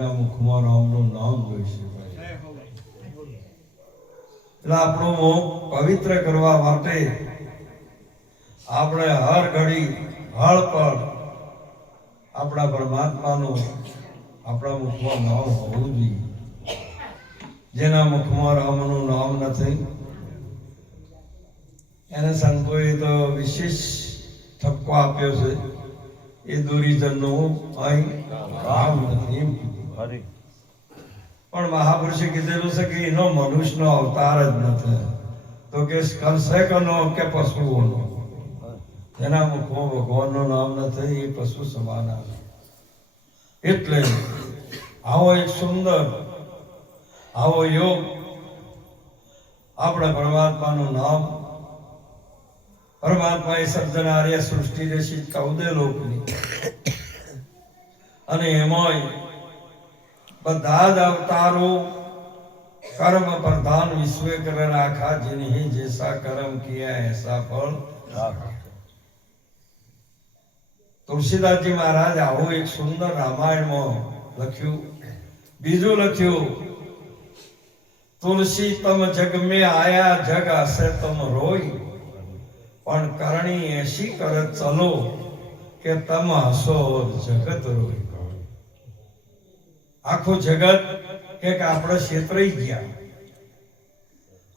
એના મુખમાં રામનું નામ જોઈ શકાય એટલે આપણું મુખ પવિત્ર કરવા માટે આપણે હર ઘડી હળ પળ આપણા પરમાત્માનું આપણા મુખમાં નામ હોવું જોઈએ. જેના મુખમાં રામનું નામ નથી. એને સંતોએ તો વિશેષ ઠપકો આપ્યો છે. એ દુરીજનનું અહીં રામ નથી. હરી. પણ મહાપુરુષે કીધેલું છે કે એનો મનુષ્યનો અવતાર જ નથી. તો કે કંસેકનો કે પશુઓનો? જેના મુખમાં ભગવાનનું નામ નથી, એ પશુ સમાન આવે. એટલે આવો એક સુંદર, આવો યોગ આપણા પરમાત્માનું નામ. પરમાત્મા એ સર્જનાર્ય સૃષ્ટિ રચિત ચૌદે લોકની અને એમાંય બધા જ અવતારો કર્મ પ્રધાન વિશ્વે કર રાખા જિન્હી જૈસા કર્મ કિયા એસા ફળ તુલસીદાસજી મહારાજ આવું એક સુંદર રામાયણમાં લખ્યું. બીજું લખ્યું, તુલસી તમ જગ મે આયા જગ આશે તમ રોય. પણ કરણી એસી કર ચલો કે તમ હસો જગત રોય. આખું જગત કે આપણે છેતરાઈ ગયા.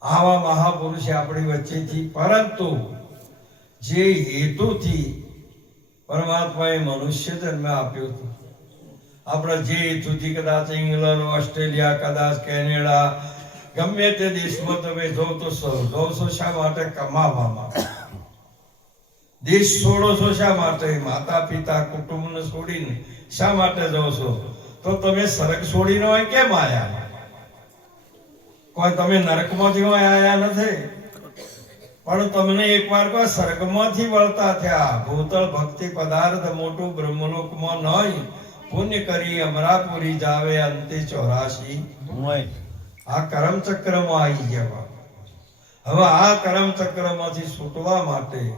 આવા મહાપુરુષે આપણી વચ્ચેથી, પરંતુ જે હેતુથી પરમાત્માએ મનુષ્ય જન્મ આપ્યો હતો. આપણે જે હેતુથી કદાચ ઇંગ્લેન્ડ, ઓસ્ટ્રેલિયા, કદાચ કેનેડા, ગમે તે દેશમાં તમે જો તો સ- છો શા માટે કમાવામાં? દેશ છોડો છો શા માટે? માતા પિતા કુટુંબને છોડીને શા માટે જાઓ છો? તો તમે સરગ છોડીને હોય કેમ આયા? કોઈ તમે નરકમાંથી હોય આયા નથી. પણ તમને એકવાર કોઈ સ્વર્ગમાંથી વળતા થયા ભૂતળ ભક્તિ પદાર્થ મોટું બ્રહ્મલોકમાં નહીં. પુણ્ય કરી અમરાપુરી જાવે અંતે ચોરાશી. આ કરમચક્રમાં આવી જવા હવે આ કરમચક્રમાંથી છૂટવા માટે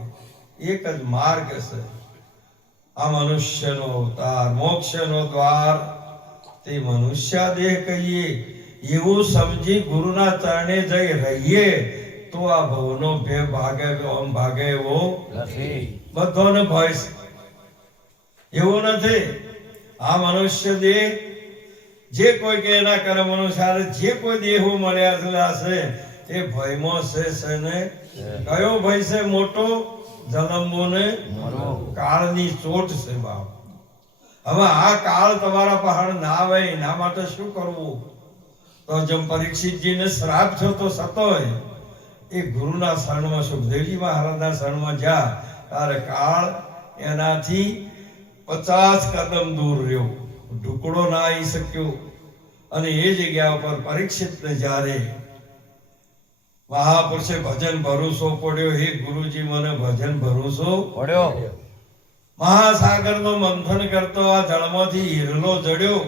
એક જ માર્ગ છે. આ મનુષ્યનો અવતાર મોક્ષનો દ્વાર. તે મનુષ્ય દેહ કહીએ એવું સમજી ગુરુના ચરણે જઈ રહીએ તો આ ભવનો ભે ભાગે ઓમ ભાગે એવો નથી. બધાને ભય છે. એવું નથી. આ મનુષ્ય દેહ જે કોઈ કે એના કર્મ અનુસાર જે કોઈ દેહો મળ્યા છે એ ભયમાં છે છે ને? કયો ભય છે? મોટો? જલંબો ને. કાળની ચોટ છે બાપ. હવે આ કાળ તમારા પહાડ ના આવે એના માટે શું કરવું? તો જેમ પરીક્ષિતજીને શ્રાપ થતો સતોય એ. ગુરુના શરણમાં સુખદેવજી મહારાજના શરણમાં જા. તારે કાળ એનાથી પચાસ કદમ દૂર રહ્યો. ઢુકડો ના આવી શક્યો. અને એ જગ્યા ઉપર પરીક્ષિતને જ્યારે મહાપુરુષે ભજન ભરોસો પડ્યો હે ગુરુજી મને ભજન ભરોસો પડ્યો. મહાસાગરનો મંથન કરતો આ જળમાંથી હિરલો જડ્યો.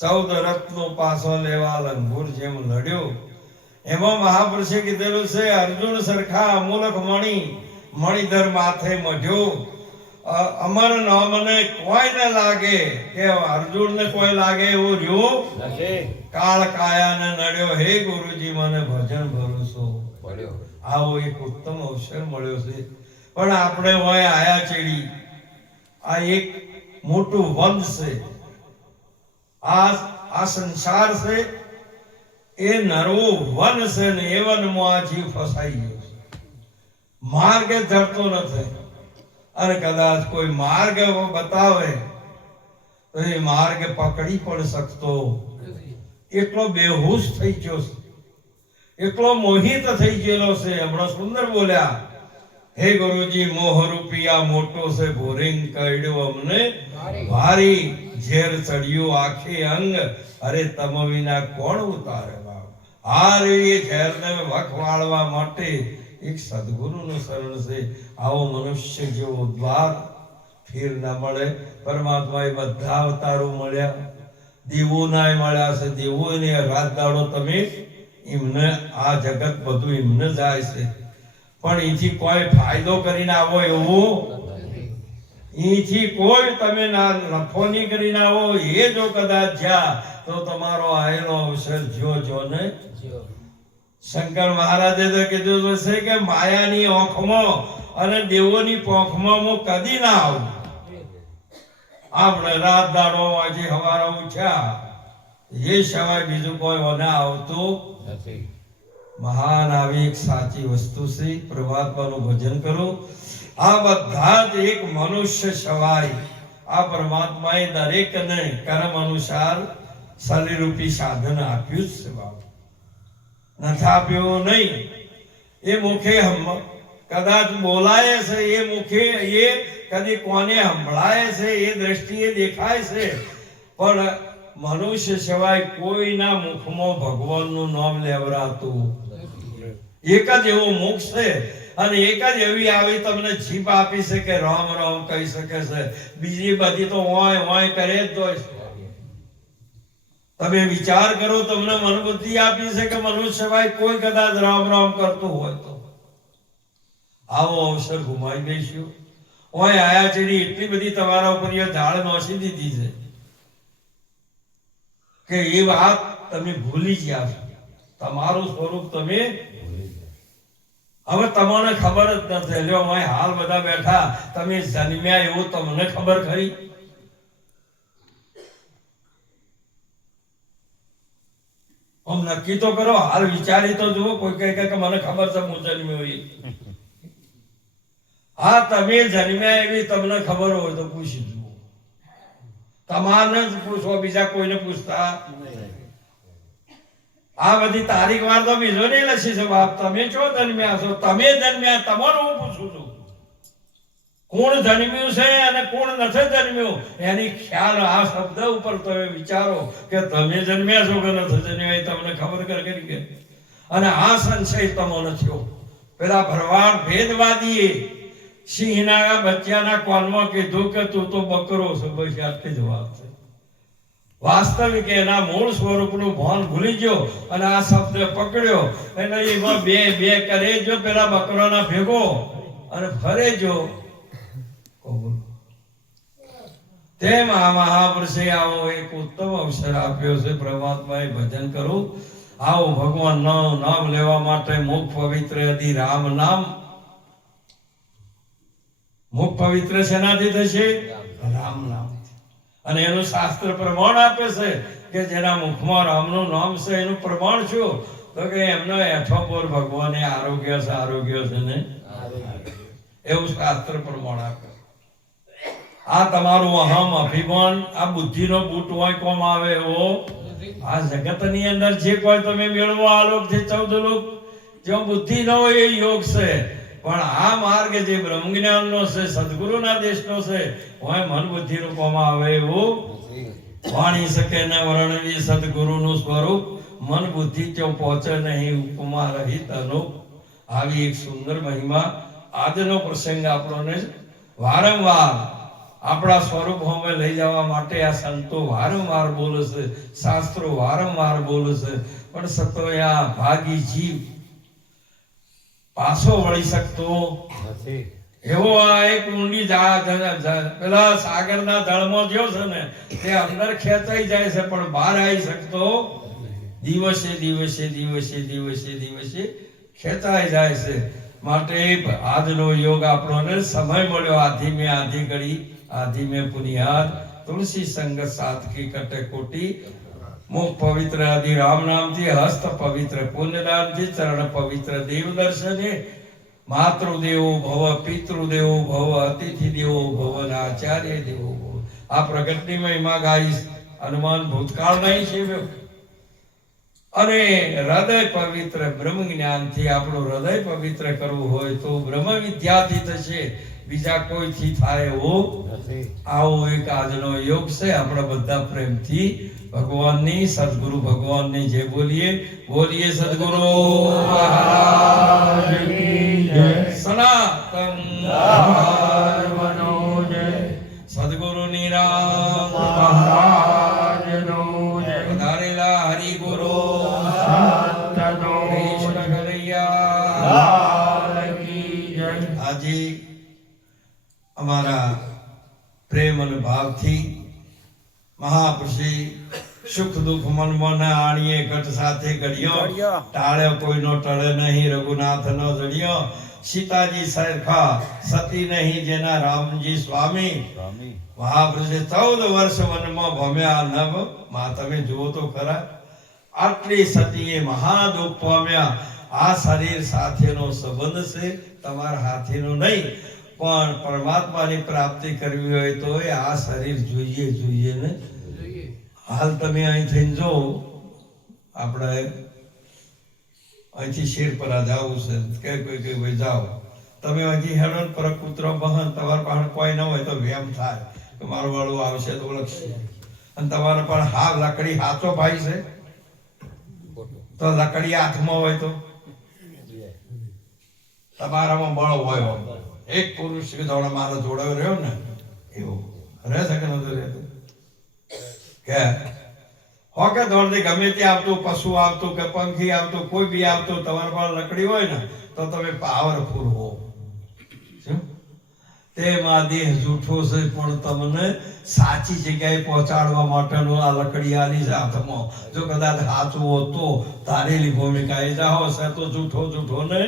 ચૌદ રત્નો પાસો લેવા લંગૂર જેમ લડ્યો. એમાં મહાપુરુષે કીધેલું છે અર્જુન સરખા અમૂલક મણી મણિધર માથે મઢ્યો. અમર નામને કોઈને લાગે. કે અર્જુનને કોઈ લાગે એવું રહ્યું? કાળ કાયાને નડ્યો. હે ગુરુજી મને ભજન ભરોસો. આવો એક ઉત્તમ અવસર મળ્યો છે. પણ આપણે હોય આયા ચેડી. આ એક મોટું વન છે. આ આ સંસાર છે, એ નરવો વન છે ને એ વનમાં આ જીવ ફસાઈ ગયો છે. માર્ગે ધરતો નથી. અને કદાચ કોઈ માર્ગ બતાવે, તો એ માર્ગ પકડી પણ શકતો એટલો બેહોશ થઈ ગયો છે. એટલો મોહિત થઈ ગયેલો છે. હમણાં સુંદર બોલ્યા હે ગુરુજી મોહ રૂપિયા મોટો છે બોરિંગ કઈડ્યો અમને. ભારી. ઝેર ચડ્યું આખે અંગ. અરે તમ વિના કોણ ઉતારે આ એ ઝેરને વખવાળવા માટે એક સદગુરુનું શરણ છે. આવો મનુષ્ય જેવો દ્વાર ફેર ના મળે. પરમાત્મા એ બધા અવતારો મળ્યા. દેવો નાય મળ્યા છે. દેવો ને રાત દાડો તમે. એમને આ જગત બધું એમને જાય છે. પણ એથી કોઈ ફાયદો કરીને આવો એવું અહીંથી કોઈ તમે ના નફો નહીં કરીને આવો. એ જો કદાચ જ્યાં તો તમારો આયેલો અવસર જો જો ને? શંકર મહારાજે તો કીધું છે કે માયાની ઓખમાં અને દેવોની પોખમાં હું કદી ના આવું. આપણે રાત દાડો આજે હવારા ઉઠ્યા. એ સિવાય બીજું કોઈ મને આવતું મહાન આવી એક સાચી વસ્તુ છે, પરમાત્માનું ભજન કરો. આ બધા જ એક મનુષ્ય સવાય આ પરમાત્માએ દરેકને કર્મ અનુસાર શરીરરૂપી સાધન આપ્યું જ છે બાબુ નથી આપ્યું નહીં. એ મુખે કદાચ બોલાય છે, એ મુખે, એ કદી કોને સંભળાય છે, એ દ્રષ્ટિએ દેખાય છે. પણ મનુષ્ય સિવાય કોઈના મુખમાં ભગવાનનું નામ લેવરાતું એક જ એવો મુખ છે અને એક જ એવી આવી તમને જીભ આપી છે રામ રામ કહી શકે છે. બીજી બધી તો હોય હોય કરે જ હોય તમે વિચાર કરો, તમને મનબુદ્ધિ આપી છે કે મનુષ્ય ભાઈ કોઈ કદાચ રામ રામ કરતું હોય તો. આવો અવસર ગુમાવી દઈશું. હોય આયા ચડી એટલી બધી તમારા ઉપર એ નોસી દીધી છે કે એ વાત તમે ભૂલી ગયા તમારું સ્વરૂપ તમે હવે તમને ખબર જ નથી. લ્યો અહીં હાલ બધા બેઠા. તમે જન્મ્યા એવું તમને ખબર ખરી? આમ નક્કી તો કરો, હાલ વિચારી તો જુઓ, કોઈ કઈ કે મને ખબર છે હું જન્મ્યો એ હા, તમે જન્મ્યા એવી તમને ખબર હોય તો પૂછી જુઓ. તમારને જ પૂછો, બીજા કોઈને પૂછતા? આ બધી તારીખ વાર તો બીજો નહીં લખી છે બાપ તમે છો જન્મ્યા છો? તમે જન્મ્યા તમારું હું પૂછું છું. કોણ જન્મ્યું છે અને કોણ નથી જન્મ્યું? એની ખ્યાલ આ શબ્દ ઉપર તમે વિચારો કે તમે જન્મ્યા છો કે નથી જન્મ્યા, એ તમને ખબર કર કરી કે. અને આ સંશય તમો થયો પેલા ભરવાડ ભેદવાદીએ સિંહના બચ્ચાના કોનમાં કીધું કે તું તો બકરો છે બસ આટલી જ વાત છે. વાસ્તવિક એના મૂળ સ્વરૂપનું ભાન ભૂલી ગયો અને આ શબ્દ પકડ્યો. એટલે એમાં બે બે કરે જો પેલા બકરાના ભેગો. અને ફરે જો તેમ આ મહાપુરુષે આવો એક ઉત્તમ અવસર આપ્યો છે. પરમાત્માએ ભજન કરું. આવો ભગવાન નામ લેવા માટે મુખ પવિત્ર હતી રામ નામ. મુખ પવિત્ર શેનાથી થશે? રામ નામ. અને એનું શાસ્ત્ર પ્રમાણ આપે છે કે જેના મુખમાં રામનું નામ છે, એનું પ્રમાણ શું તો કે એમનો એઠો પર ભગવાને આરોગ્ય છે આરોગ્ય છે ને? એવું શાસ્ત્ર પ્રમાણ આપે. આ તમારું અહમ અભિમાન, આ બુદ્ધિનો બૂટ હોય કોમ આવે એવો? આ જગતની અંદર જે કોઈ તમે મેળવો, આ લોક જે ચૌદ લોક. જો બુદ્ધિ ન હોય એ યોગ છે. પણ આ માર્ગ જે બ્રહ્મ જ્ઞાનનો છે, સદગુરુના દેશનો છે હોય મન બુદ્ધિ રૂપમાં આવે એવું વાણી શકે ને વર્ણવી સદગુરુનું સ્વરૂપ. મન બુદ્ધિ ક્યો પહોંચે નહીં ઉપમા રહિત અનુપ આવી એક સુંદર મહિમા. આજનો પ્રસંગ આપણને વારંવાર આપણા સ્વરૂપ અમે લઈ જવા માટે આ સંતો વારંવાર બોલે છે, શાસ્ત્રો વારંવાર બોલે છે. પણ સતો આ ભાગી જીવ પાછો વળી શકતો એવો આ એક ઊંડી પેલા સાગરના જળમાં જ્યો છે ને, તે અંદર ખેંચાઈ જાય છે, પણ બહાર આવી શકતો દિવસે દિવસે દિવસે દિવસે દિવસે ખેંચાઈ જાય છે. માટે આજનો યોગ આપણને સમય મળ્યો. આધી મેં આધી કરી. આધી મેં પુનિયાદ. તુલસી સંગત સાતકી કટે કોટી મુખ પવિત્ર આદિ રામ નામથી, હસ્ત પવિત્ર પુણ્યદાનથી, ચરણ પવિત્ર દેવ દર્શને, માતૃદેવો ભવ, પિતૃદેવો ભવ, અતિથિ દેવો ભવ આચાર્ય દેવો ભવ. આ પ્રગટની મહિમા ગાઈશ હનુમાન ભૂતકાળ નહીં છે અને હૃદય પવિત્ર બ્રહ્મ જ્ઞાનથી આપણું હૃદય પવિત્ર કરવું હોય તો બ્રહ્મ વિદ્યાથી થશે. બીજા કોઈથી થાય એવો આવો એક આજનો યોગ છે આપણે બધા પ્રેમથી. ભગવાનની સદગુરુ ભગવાનની જે બોલીએ બોલીએ સદગુરુ સનાતન અમારા અને ભાવથી મહાપુરુષી સુખ દુઃખ મનમાં મન આણીએ ઘટ સાથે ઘડ્યો. ટાળે કોઈનો ટળે નહીં રઘુનાથ નો જડ્યો. સીતાજી સરખા સતી નહીં જેના રામજી સ્વામી. મહાપુરુષે ચૌદ વર્ષ વનમાં ભમ્યા નભ. માં તમે જુઓ તો ખરા. આટલી સતીએ મહાદુઃખ પામ્યા. આ શરીર સાથેનો સંબંધ છે તમારા હાથીનો નહીં. પણ પરમાત્માની પ્રાપ્તિ કરવી હોય તો એ આ શરીર જોઈએ જોઈએ ને? હાલ તમે અહીં થઈને જો આપણે અહીંથી શેરપરા જવું છે. કે કોઈ કઈ ભાઈ જાઓ. તમે અહીંથી હેડો પર કૂતરો બહન તમારા પાસે કોઈ ન હોય તો વેમ થાય કે મારું વાળું આવશે તો લખશે અને તમારે પણ હા લકડી હાથો ભાઈ છે. તો લકડી હાથમાં હોય તો? તમારામાં બળ હોય. એક પુરુષ કે જોડે મારો જોડે રહ્યો ને, એવું રહે છે કે નથી રહેતો કે હો કે દોડથી ગમે તે આવતું, પશુ આવતું કે પંખી આવતું, કોઈ બી આવતું, તમારા પાસે લકડી હોય ને, તો તમે પાવરફુલ હો? તેમાં દેહ જૂઠો છે પણ તમને સાચી જગ્યાએ પહોંચાડવા માટેનો આ લકડિયાની હાથમાં જો કદાચ સાચું હોત તો તારેલી ભૂમિકા એ જાઓ છે તો જૂઠો જૂઠો ને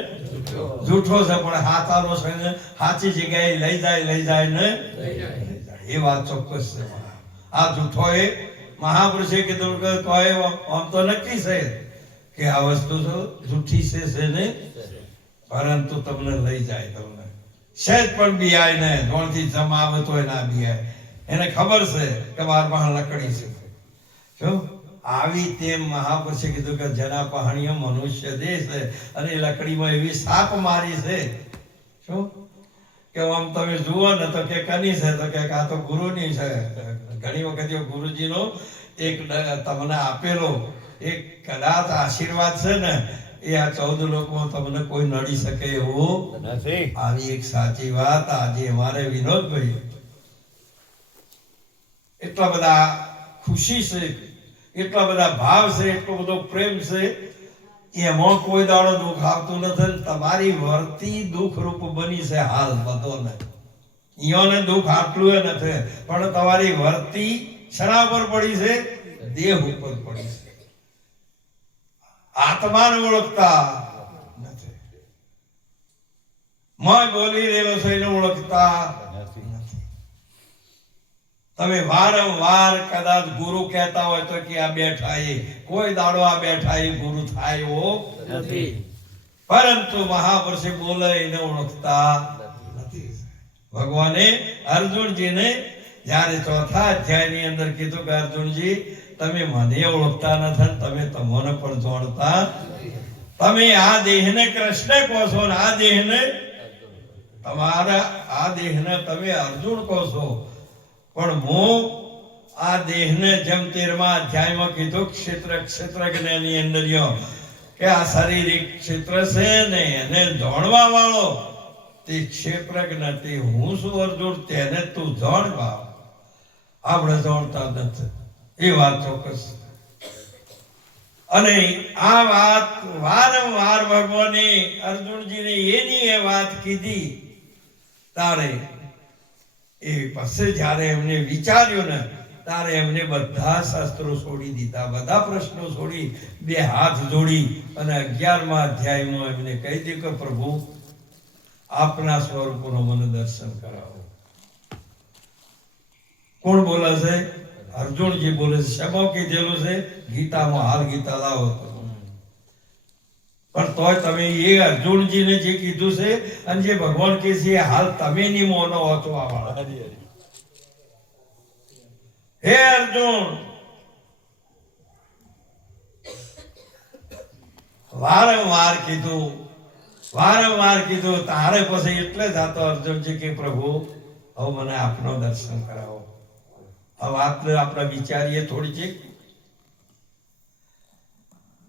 જૂઠો. છે પણ હાથાનો છે ને સાચી જગ્યાએ લઈ જાય લઈ જાય ને. એ વાત ચોક્કસ છે આ જૂઠો એ મહાપુરુષે કીધું કે કોઈ આમ તો નક્કી છે કે આ વસ્તુ તો જૂઠી છે છે ને? પરંતુ તમને લઈ જાય તમને. સહેજ પણ બિયાય ને ધોણથી જમા આવે તો ના બિયાય એને ખબર છે કે બાર પાસે લકડી છે. શું? આવી તેમ મહાપુરુષે કીધું કે જેના પહાણીઓ મનુષ્ય દેહ છે અને એ લકડીમાં એવી સાપ મારી છે. શું? કે આમ તમે જુઓ ને તો કે કની છે, તો કે આ તો ગુરુની છે. ઘણી વખત ગુરુજીનો એક તમને આપેલો એક કદાચ આશીર્વાદ છે ને એ આ ચૌદ લોકમાં તમને કોઈ નડી શકે એવું નથી. આવી એક સાચી વાત આજે અમારે વિનોદભાઈ એટલા બધા ખુશી છે એટલા બધા ભાવ છે એટલો બધો પ્રેમ છે એમાં કોઈ દાડો દુઃખ આવતું નથી તમારી વર્તી દુઃખ રૂપ બની છે હાલ બધાને ઈઓને દુઃખ આટલું એ નથી પણ તમારી વર્તી શરા પર પડી છે દેહ ઉપર પડી છે. આત્માને ઓળખતા નથી. બોલી રહ્યો છે, એને ઓળખતા તમે વારંવાર કદાચ ગુરુ કહેતા હોય તો કે આ બેઠા એ કોઈ દાડો આ બેઠા એ ગુરુ થાય એવો નથી. પરંતુ મહાપુરુષે બોલે, એને ઓળખતા નથી. ભગવાને અર્જુનજીને જ્યારે ચોથા અધ્યાયની અંદર કીધું કે અર્જુનજી તમે મને ઓળખતા નથી, તમે તમને પણ જોડતા તમે આ દેહને કૃષ્ણ કહો છો આ દેહને તમારા, આ દેહને તમે અર્જુન કહો છો. પણ હું આ દેહને જેમ તેરમા અધ્યાયમાં કીધું, ક્ષેત્ર ક્ષેત્રજ્ઞની અંદર કે આ શારીરિક ક્ષેત્ર છે ને, એને જાણવા વાળો, તે ક્ષેત્રજ્ઞ જ્ઞાતિ હું શું અર્જુન, તેને તું જાણવા. આપણે જાણતા નથી. એ વાત ચોક્કસ. અને આ વાત વારંવાર ભગવાને અર્જુનજીને એની એ વાત કીધી તારે. એ પાસે જ્યારે એમને વિચાર્યું ને તારે એમને બધા શાસ્ત્રો છોડી દીધા, બધા પ્રશ્નો છોડી, બે હાથ જોડી અને અગિયારમા અધ્યાયમાં એમને કહી દે કે, પ્રભુ, આપના સ્વરૂપનો મને દર્શન કરાવો. કોણ બોલે છે? અર્જુનજી બોલે છે, શેમાં કીધેલું છે? ગીતામાં, હાલ ગીતા લાવો તો. પણ તોય તમે એ અર્જુનજીને જે કીધું છે, અને જે ભગવાન કહે છે હાલ તમે ની મોનો વાંચવા વાળા હે અર્જુન! વારંવાર કીધું વારંવાર કીધું, તારે પછી એટલે જાતો અર્જુનજી કે, પ્રભુ હવે મને આપનો દર્શન કરાવો. આ વાત આપણે વિચારીએ થોડી છે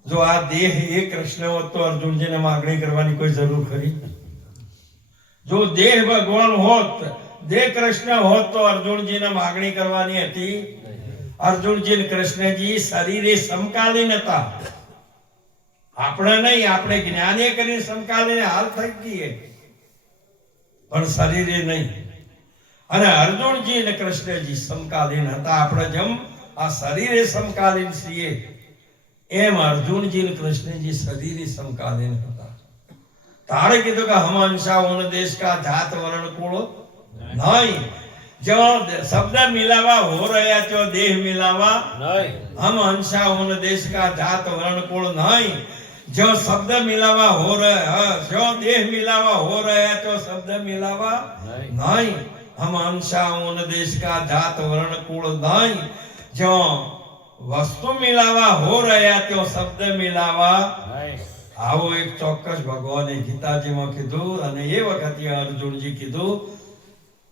જો આ દેહ એ કૃષ્ણ હોત તો અર્જુનજીને માગણી કરવાની કોઈ જરૂર ખરી? જો દેહ ભગવાન હોત, દેહ કૃષ્ણ હોત તો અર્જુનજીને માગણી કરવાની હતી. અર્જુનજી કૃષ્ણજી શરીરે સમકાલીન હતા. આપણે નહીં, આપણે જ્ઞાને કરીને સમકાલીન હાલ થઈ ગઈએ. પણ શરીરે નહીં. અને અર્જુનજી અને કૃષ્ણજી સમકાલીન હતા આપણે જેમ આ શરીરે સમકાલીન છીએ એમ અર્જુનજી અને કૃષ્ણજી શરીરે સમકાલીન હતા તારે કીધું કે હમાનશા ઉન દેશ કા જાત વરણ કુળો નહીં જો શબ્દ મિલાવા હો રહ્યા છો દેહ મિલાવા નહીં હમ હંસા ઉન દેશ કા જાત વરણ કુળ નહીં જો શબ્દ મિલાવા હો રહ્યા જો દેહ મિલાવા હો રહ્યા તો શબ્દ મિલાવા નહીં हम अंशा उन देश का जात वर्ण कुल नहीं जो वस्तु मिलावा हो રહ્યા તો શબ્દ મિલાવા નહીં આવો એક ચોક્કસ ભગવાને ગીતાજીમાં કીધું અને એ વખતે અર્જુનજી કીધું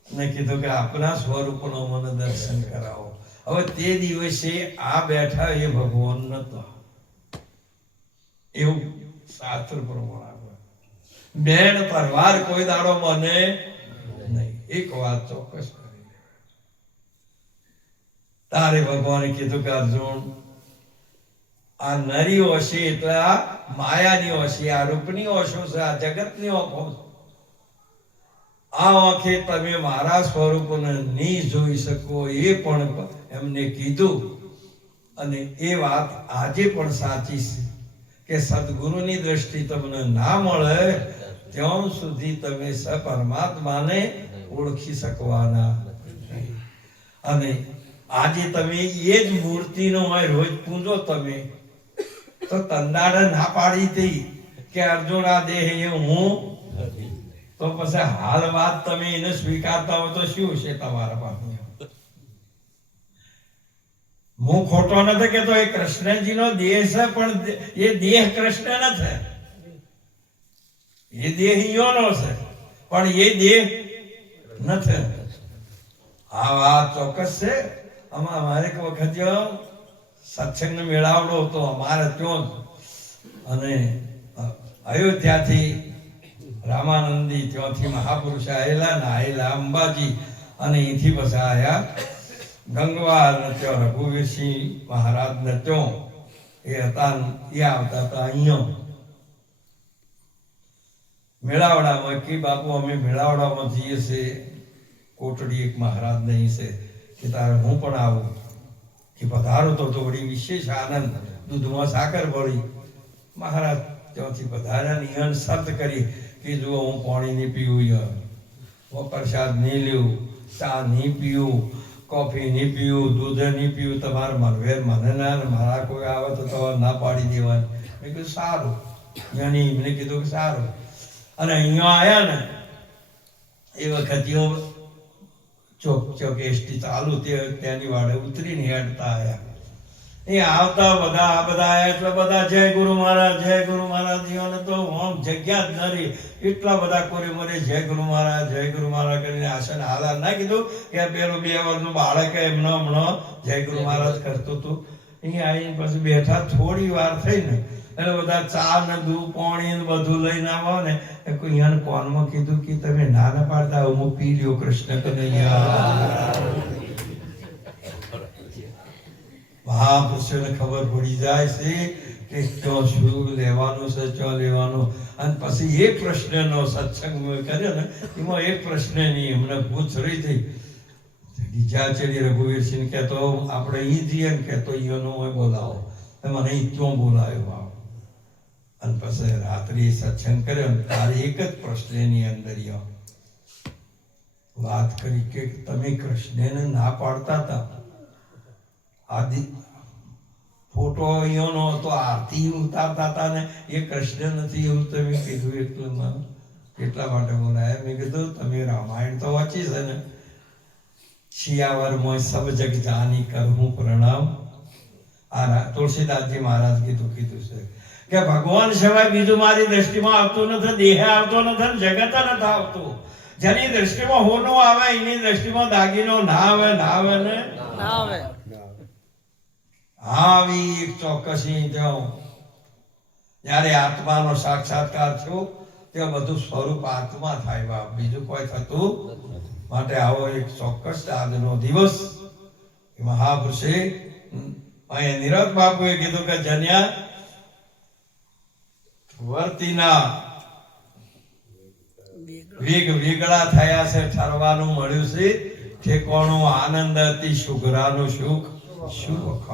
ને કીધું કે આપના સ્વરૂપનો મને દર્શન કરાવો હવે તે દિવસે આ બેઠા એ ભગવાન નતો એવું શાસ્ત્ર પ્રમાણે આપણે બેન તરવાર કોઈ દાડો મને નહીં એક વાત ચોક્કસ કરી તારે ભગવાને કીધું કે અર્જુન, આ નરી ઓછી એટલે આ માયાની ઓછી આ રૂપની ઓછો છે આ જગતની ઓખો આ આંખે તમે મારા સ્વરૂપને નહીં જોઈ શકો એ પણ એમને કીધું. અને એ વાત આજે પણ સાચી છે કે સદગુરુની દ્રષ્ટિ તમને ના મળે ત્યાં સુધી તમે સ પરમાત્માને ઓળખી શકવાના અને આજે તમે એ જ મૂર્તિનો રોજ પૂજો તમે, તો તંદાડે ના પાડી હતી કે અર્જુન આ દેહ એ હું તો પછી હાલ વાત તમે એને સ્વીકારતા હો તો શું છે તમારા પાસે હું ખોટો નથી કેતો, એ કૃષ્ણજીનો દેહ છે, પણ એ દેહ કૃષ્ણ નથી એ દેહ ઈયોનો છે. પણ એ દેહ નથી આ વાત ચોક્કસ છે. આમાં અમારે એક વખત સત્સંગ મેળાવડો હતો અમારે ત્યાં અને અયોધ્યાથી રામાનંદી ત્યાંથી મહાપુરુષ આવેલા ને આવેલા અંબાજી. અને અહીંથી પછી આવ્યા ગંગવાર ને ત્યાં રઘુવીરસિંહ મહારાજ ને એ હતા એ આવતા હતા અહીંયા. મેળાવડામાં કે બાપુ, અમે મેળાવડામાં જઈએ છીએ કોટડી એક મહારાજ નહીં છે કે તારે હું પણ આવું. કે પધારો તો તો વળી વિશેષ આનંદ. દૂધમાં સાકર ભળી. મહારાજ ત્યાંથી પધાર્યા ની અન કરી કે જો હું પાણી નહીં પીવું યાર. પ્રસાદ નહીં લેવું, ચા નહીં પીવું, કોફી નહીં પીવું, દૂધ નહીં પીવું. તમારે મનવેર મને ના મારા કોઈ આવે તો તમારે ના પાડી દેવાની. મેં કીધું સારું. ત્યાંની એમને કીધું કે સારું. અને અહીંયા આવ્યા ને, એ વખત યો ચોક ચોક એસટી ચાલુ તે ત્યાંની વાડે ઉતરીને હેડતા આવ્યા એ આવતા બધા, આ બધા આવ્યા એટલે બધા જય ગુરુ મહારાજ, જય ગુરુ મહારાજ જીઓને તો આમ જગ્યા જ ન રહી એટલા બધા કોરી મરે જય ગુરુ મહારાજ, જય ગુરુ મહારાજ કરીને આસન હાલા ના કીધું કે પેલું બે વર્ષનું બાળક એમનો હમણાં જય ગુરુ મહારાજ કરતું હતું અહીંયા આવીને પછી બેઠા થોડી વાર થઈ ને એટલે બધા ચા ને દૂધ, પાણી ને બધું લઈને આવો ને, એ કોઈ અહીંયા કોનમાં કીધું કે તમે ના પાડતા હું પી લ્યો કૃષ્ણ કનૈયા. મહાપુરુષોને ખબર પડી જાય છે કે ક્યાં શું લેવાનું છે, ક્યાં લેવાનું. અને પછી એ પ્રશ્નનો સત્સંગ કર્યો ને, એમાં એ પ્રશ્નની એમને પૂછ રહી હતી. બીજા ચડી રઘુવીરસિંહ કહેતો, આપણે અહીં જઈએ ને કહેતો અહીંયાનો હોય બોલાવો. મને ક્યાં બોલાયો આવો અને પછી રાત્રે સત્સંગ કર્યો તારે એક જ પ્રશ્નની અંદર વાત કરી કે તમે કૃષ્ણને ના પાડતા હતા. આદિ ફોટો અહીંયાનો હતો, આરતી ઉતારતા હતા ને, એ કૃષ્ણ નથી એવું તમે કીધું એટલું એટલા માટે બોલાયા. મેં કીધું, તમે રામાયણ તો વાંચી છે ને? શિયાવર મોય સબ જગ જાની કરહું પ્રણામ. આ તુલસીદાસજી મહારાજ કીધું કીધું છે. કે ભગવાન સિવાય બીજું મારી દ્રષ્ટિમાં આવતું નથી દેહ આવતો નથી જગત નથી આવતું. જેની દ્રષ્ટિમાં હોનો આવે એની દ્રષ્ટિમાં દાગીનો ના આવે ના આવે ને? ના આવે. આવી એક ચોક્કસી જાઉં જ્યારે આત્માનો સાક્ષાત્કાર થયો ત્યાં બધું સ્વરૂપ આત્મા થાય. બાપ બીજું કોઈ થતું માટે આવો એક ચોક્કસ આજનો દિવસ. મહાપુરુષે અહીંયા નિરત બાપુએ કીધું કે જન્યા વર્તીના વેગ વેગળા થયા છે ઠરવાનું મળ્યું છે. ઠેકોણું આનંદ અતિ સુગરાનું સુખ. વખાણ